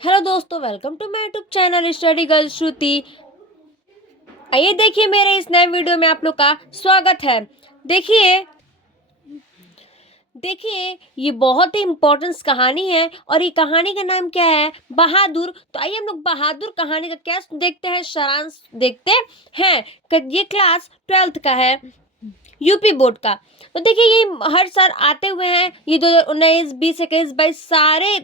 Hello दोस्तों, welcome to my YouTube channel study girl Shruti. आइए देखिए, मेरे इस नए वीडियो में आप लोग का स्वागत है। देखिए देखिए ये बहुत ही इम्पोर्टेंट कहानी है और ये कहानी का नाम क्या है? बहादुर। तो आइए हम लोग बहादुर कहानी का क्या देखते हैं, सारांश देखते हैं। ये क्लास 12th का है, यूपी बोर्ड का। तो देखिए ये हर साल आते हुए हैं, ये 2019, 20, 21, 22 सारे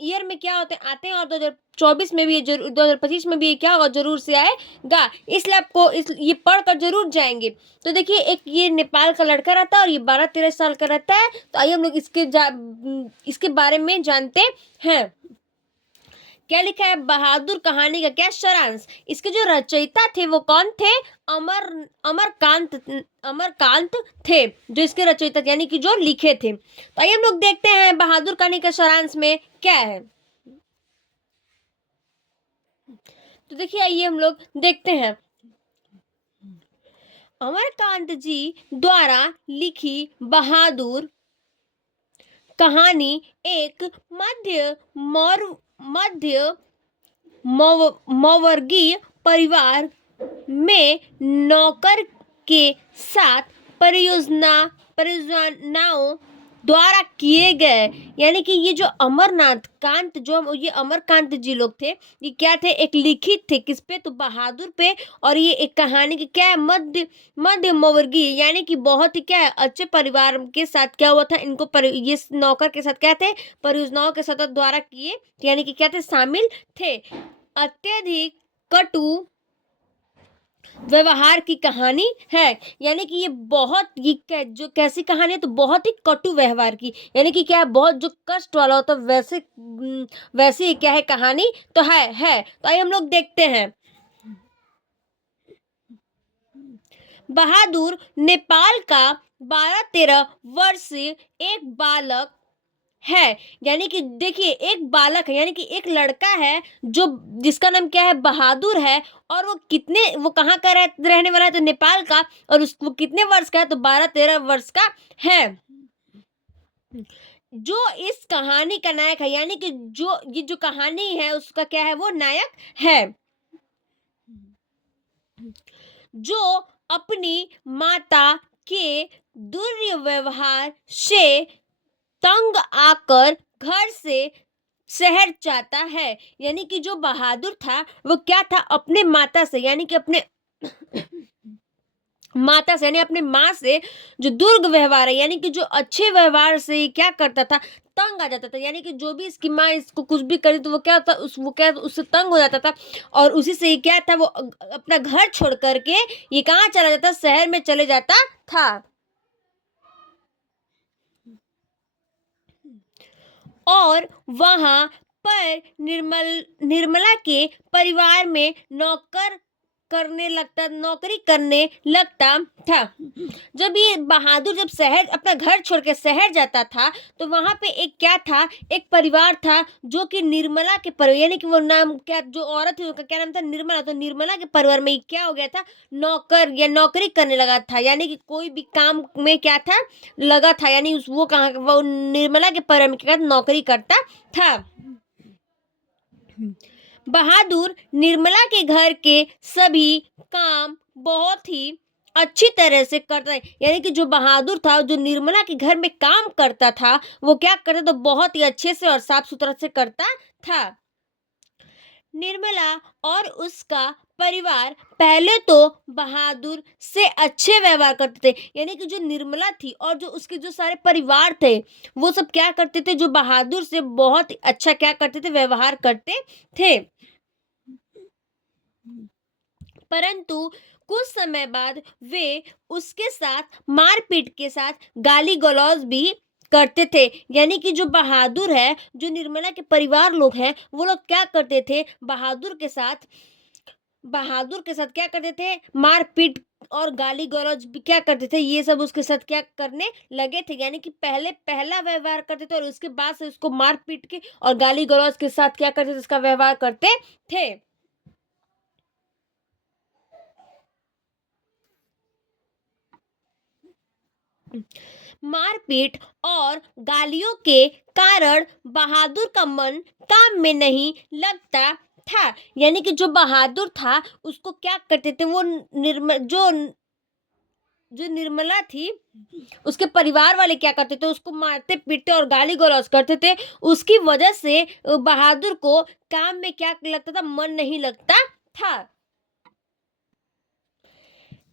ईयर में क्या होते हैं आते हैं, और 2024 में भी ये जरूर, 2025 में भी ये क्या होगा, जरूर से आएगा। इसलिए आपको ये पढ़कर जरूर जाएंगे। तो देखिए, एक ये नेपाल का लड़का रहता है और ये 12-13 साल का रहता है। तो आइए हम लोग इसके बारे में जानते हैं। क्या लिखा है बहादुर कहानी का क्या सारांश? इसके जो रचयिता थे वो कौन थे? अमर अमरकांत अमरकांत थे, जो इसके रचयिता यानी कि जो लिखे थे। तो आइए हम लोग देखते हैं बहादुर कहानी का सारांश में क्या है। तो देखिए, आइए हम लोग देखते हैं। अमरकांत जी द्वारा लिखी बहादुर कहानी एक मध्य मवर्गीय परिवार में नौकर के साथ परियोजनाओं द्वारा किए गए, यानी कि ये जो अमरनाथ कांत जो ये अमरकांत जी लोग थे, ये क्या थे? एक लिखित थे किस पे? तो बहादुर पे। और ये एक कहानी की क्या है? मध्य वर्गीय, यानी कि बहुत ही क्या है, अच्छे परिवार के साथ क्या हुआ था इनको ये नौकर के साथ क्या थे? परियोजनाओं के साथ द्वारा किए, यानी कि क्या थे? शामिल थे। अत्यधिक कटु व्यवहार की कहानी है, यानी कि जो कैसी कहानी है? तो बहुत ही कटु व्यवहार की, यानी कि क्या है, बहुत जो कष्ट वाला होता है वैसे ही क्या है कहानी? तो है। तो आइए हम लोग देखते हैं। बहादुर नेपाल का 12-13 वर्षीय एक बालक है, यानी कि देखिए एक बालक है, यानी कि एक लड़का है जो जिसका नाम क्या है? बहादुर है। और वो कहाँ का रहने वाला है? तो नेपाल का। और वो कितने वर्ष का है? तो 12-13 वर्ष का है। जो इस कहानी का नायक है, यानी कि ये जो कहानी है उसका क्या है? वो नायक है, जो अपनी माता के दुर्व्यवहार से तंग आकर घर से शहर जाता है। यानी कि जो बहादुर था वो क्या था? अपने माता से, यानी कि अपने माता से, यानी अपने माँ से जो दुर्ग व्यवहार है, यानी कि जो अच्छे व्यवहार से ये क्या करता था? तंग आ जाता था। यानी कि जो भी इसकी माँ इसको कुछ भी करी तो वो क्या होता? वो क्या, उससे तंग हो जाता था। और उसी से ये क्या था? वो अपना घर छोड़ करके ये कहाँ चला जाता? शहर में चले जाता था। और वहां पर निर्मला के परिवार में नौकरी करने लगता था। जब ये बहादुर जब शहर अपना घर छोड़ के शहर जाता था, तो वहां पे एक क्या था? एक परिवार था जो कि निर्मला के परिवार, यानी कि वो नाम क्या, जो औरत थी उसका क्या नाम था? निर्मला। तो निर्मला के परिवार में क्या हो गया था? नौकरी करने लगा था, यानी कि कोई भी काम में क्या था? लगा था, यानी वो निर्मला के परिवार में क्या नौकरी करता था। बहादुर निर्मला के घर के सभी काम बहुत ही अच्छी तरह से करता है, यानी कि जो बहादुर था जो निर्मला के घर में काम करता था वो क्या करता? तो बहुत ही अच्छे से और साफ सुथरा से करता था। निर्मला और उसका परिवार पहले तो बहादुर से अच्छे व्यवहार करते थे, यानी कि जो निर्मला थी और जो उसके जो सारे परिवार थे वो सब क्या करते थे? जो बहादुर से बहुत ही अच्छा क्या करते थे? व्यवहार करते थे। परंतु कुछ समय बाद वे उसके साथ मारपीट के साथ गाली गलौज भी करते थे, यानी कि जो बहादुर है, जो निर्मला के परिवार लोग हैं, वो लोग क्या करते थे? बहादुर के साथ क्या करते थे? मारपीट और गाली गलौज भी क्या करते थे? ये सब उसके साथ क्या करने लगे थे, यानी कि पहले पहला व्यवहार करते थे और उसके बाद से उसको मार पीट के और गाली गलौज के साथ क्या करते थे? उसका व्यवहार करते थे। मारपीट और गालियों के कारण बहादुर का मन काम में नहीं लगता था। यानी कि जो बहादुर था उसको क्या करते थे, वो जो निर्मला थी उसके परिवार वाले क्या करते थे, उसको मारते पीटते और गाली गलौज करते थे। उसकी वजह से बहादुर को काम में क्या लगता था, मन नहीं लगता था।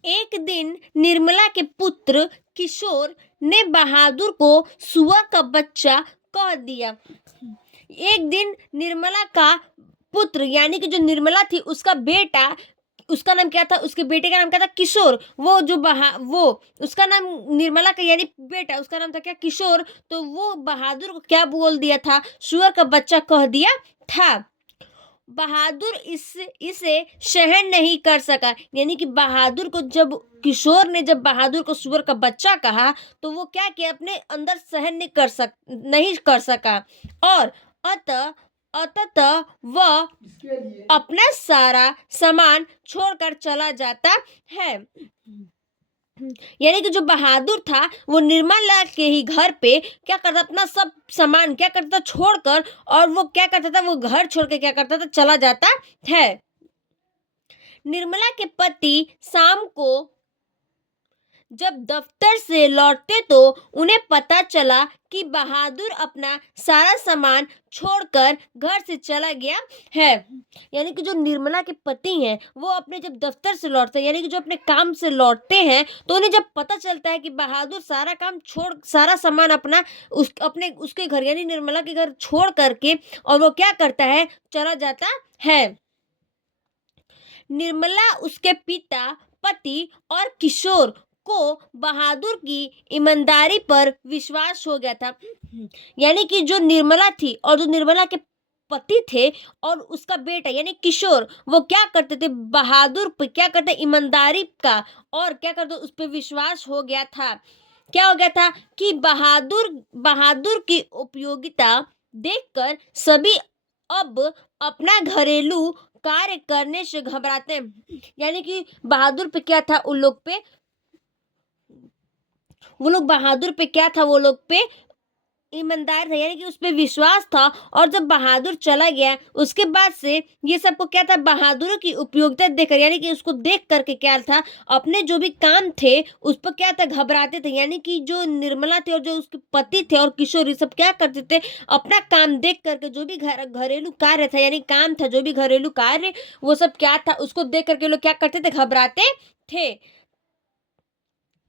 एक दिन निर्मला के पुत्र किशोर ने बहादुर को सुअर का बच्चा कह दिया। एक दिन निर्मला का पुत्र यानी कि जो निर्मला थी उसका बेटा, उसका नाम क्या था, उसके बेटे का नाम क्या था, किशोर। वो उसका नाम निर्मला का यानी बेटा, उसका नाम था क्या, किशोर। तो वो बहादुर को क्या बोल दिया था, सुअर का बच्चा कह दिया था। बहादुर इसे सहन नहीं कर सका। यानी कि बहादुर को जब किशोर ने जब बहादुर को सुअर का बच्चा कहा तो वो क्या किया, अपने अंदर सहन नहीं कर सका और अतः वह अपना सारा सामान छोड़कर चला जाता है। यानी कि जो बहादुर था वो निर्मला के ही घर पे क्या करता, अपना सब सामान क्या करता था छोड़कर, और वो क्या करता था, वो घर छोड़ के क्या करता था, चला जाता है। निर्मला के पति शाम को जब दफ्तर से लौटते तो उन्हें पता चला कि बहादुर अपना सारा सामान छोड़कर घर से चला गया है। यानी कि जो निर्मला के पति हैं वो अपने जब दफ्तर से लौटते हैं, यानी कि जो अपने काम से लौटते हैं, तो उन्हें जब पता चलता है कि बहादुर सारा काम छोड़, सारा सामान अपना उसके घर यानी निर्मला के घर छोड़ करके, और वो क्या करता है, चला जाता है। निर्मला, उसके पिता, पति और किशोर को बहादुर की ईमानदारी पर विश्वास हो गया था। यानी कि जो निर्मला थी और जो निर्मला के पति थे और उसका बेटा यानी किशोर, वो क्या करते थे, बहादुर पे क्या करते, ईमानदारी का और क्या करते, उस पर विश्वास हो गया था। क्या हो गया था कि बहादुर की उपयोगिता देखकर सभी अब अपना घरेलू कार्य करने से घबराते हैं। यानी कि बहादुर पे क्या था, वो लोग पे ईमानदार था, यानी कि उस पे विश्वास था। और जब बहादुर चला गया उसके बाद से ये सबको क्या था, बहादुर की उपयोगिता देखकर, यानी कि उसको देख करके क्या था, अपने जो भी काम थे उस पर क्या था, घबराते थे। यानी कि जो निर्मला थे और जो उसके पति थे और किशोर, ये सब क्या करते थे, अपना काम देख करके जो भी घरेलू कार्य था यानी काम था, जो भी घरेलू कार्य वो सब क्या था, उसको देख करके लोग क्या करते थे, घबराते थे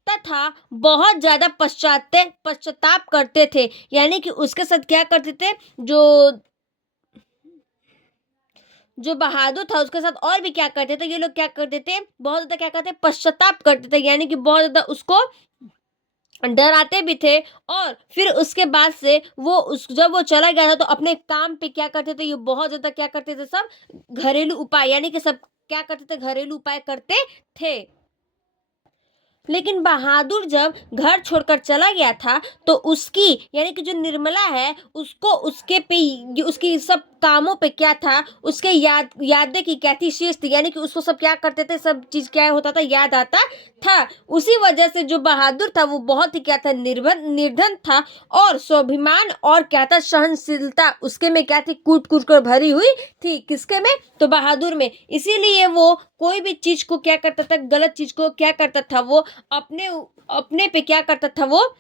तथा बहुत ज्यादा पश्चाताप करते थे। यानी कि उसके साथ क्या करते थे, जो बहादुर था उसके साथ और भी क्या करते थे, ये लोग क्या करते थे, बहुत ज्यादा क्या करते, पश्चाताप करते थे। यानी कि बहुत ज्यादा उसको डराते भी थे। और फिर उसके बाद से जब वो चला गया था तो अपने काम पे क्या करते थे, ये बहुत ज्यादा क्या करते थे, सब घरेलू उपाय यानी कि सब क्या करते थे, घरेलू उपाय करते थे। लेकिन बहादुर जब घर छोड़कर चला गया था तो उसकी यानी कि जो निर्मला है उसको उसकी सब कामों पे क्या था, उसके यादें की क्या थी, शेष थी। यानी कि उसको सब क्या करते थे, सब चीज क्या होता था, याद आता था। उसी वजह से जो बहादुर था वो बहुत ही क्या था, निर्धन था। और स्वाभिमान और क्या था, सहनशीलता उसके में क्या थी, कूट कूट कर भरी हुई थी। किसके में, तो बहादुर में। इसीलिए वो कोई भी चीज को क्या करता था, गलत चीज को क्या करता था, वो अपने पे क्या करता था, वो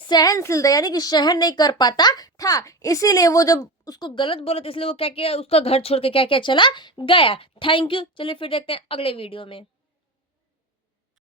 सहनशील था, यानी कि सहन नहीं कर पाता था। इसीलिए वो जब उसको गलत बोला था, इसलिए वो क्या किया, उसका घर छोड़ के क्या क्या चला गया। Thank you. चलिए फिर देखते हैं अगले वीडियो में।